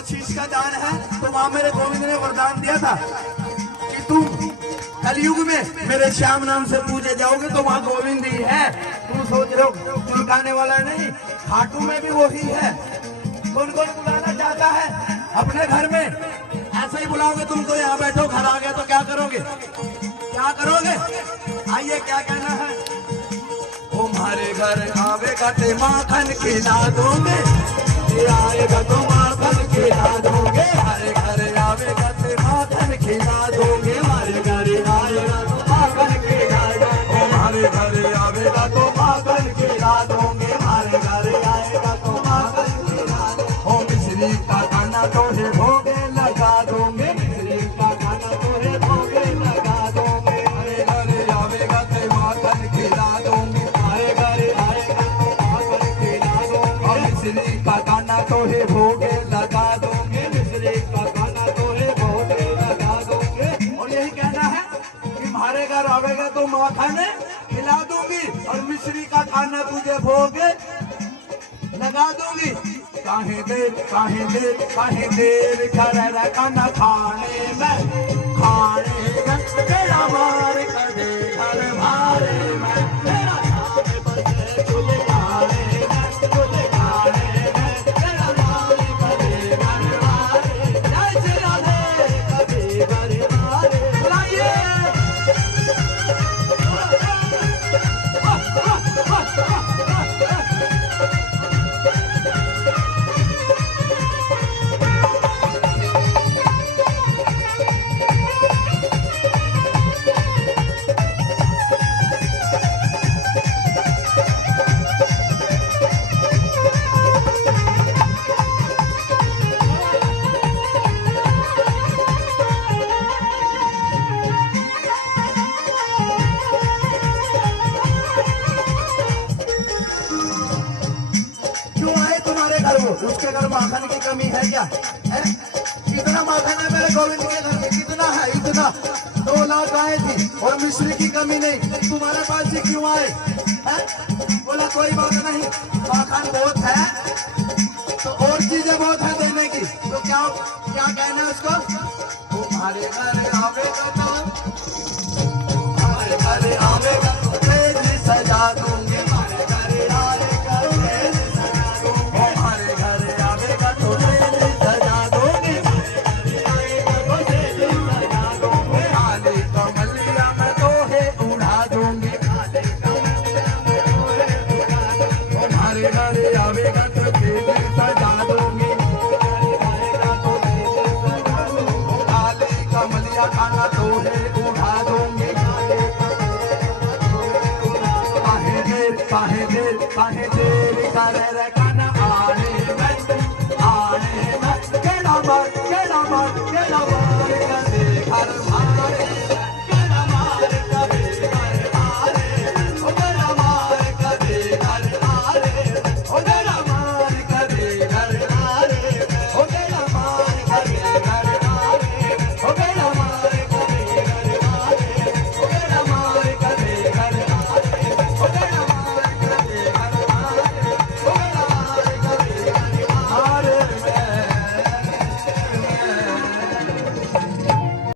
वो शीश का दान है। तो वहां मेरे गोविंद ने वरदान दिया था कि तुम कलयुग में मेरे श्याम नाम से पूजे जाओगे तो वहां गोविंद ही है। तुम सोच रहे हो चुलकाने वाला नहीं, खाटू में भी वही है। कौन कौन बुलाना चाहता है अपने घर में? ऐसे ही बुलाओगे तुमको, यहाँ बैठो, घर आ गया तो क्या करोगे? क्या करोगे? आइए, क्या कहना है? तुम्हारे घर आवेगा ते माखन खिला दोगे, आएगा तो माखन खिला दोगे। हमारे घर आवेगा ते माखन खिला दोगे, हमारे घर आएगा तो माखन खिला दोगे। हमारे घर आवेगा तो माखन खिला दोगे, हमारे घर आएगा तो माखन खिला दोगे। ओ मिश्री का खाना तो है भोगे लगा दोगे, मिश्री का खाना तो है भोगे लगा दोगे। हमारे घर आवेगा ते माखन खिला दोगे, हमारे घर आएगा तो माखन खिला दोगे। मिश्री का खाना तो है भोगे लगा दोगे, मिश्री का खाना तो है भोगे लगा दोगे। और यही कहना है कि हमारे घर आवेगा तो माखन खिला दूंगी और मिश्री का खाना तुझे भोगे लगा दूंगी। काहे देर काहे देर काहे देर कर खाना खाने में, खाने में तेरा मार कर दे घर मारे में, तेरा नाम बजे चुले खाने में, चुले खाने में तेरा मार कर दे घर मारे। जय श्री राधे कभी घर मारे। बुलाइए उसके घर माखन की कमी है क्या? है? कितना माखन है मेरे गोविंद के घर में? कितना है? इतना 2 लाख गाय थी और मिश्री की कमी नहीं। तुम्हारे पास ही क्यों आए? है? बोला कोई बात नहीं, माखन बहुत है तो और चीजें बहुत है देने की, तो क्या क्या कहना है उसको? तुम्हारे घर आवेगा तो, हमारे घर आवेगा तो तेज सजा दूंगे, हमारे घर आएगा तेज सजा दूंगे, हमारे घर आवेगा तो तेज सजा दोगे, हमारे घर आएगा तो तेज सजा दोगे। काले कमलिया में तो है उड़ा दूंगी, काले कमलिया में तो है उड़ा दूंगी, हमारे घर आवेगा तो तेज सजा दूंगी, आएगा तो तेज सजा दूंगी। काले कमलिया खाना तो है उड़ा दूंगी, काहे देर करे रखना आने में, केड़ा मत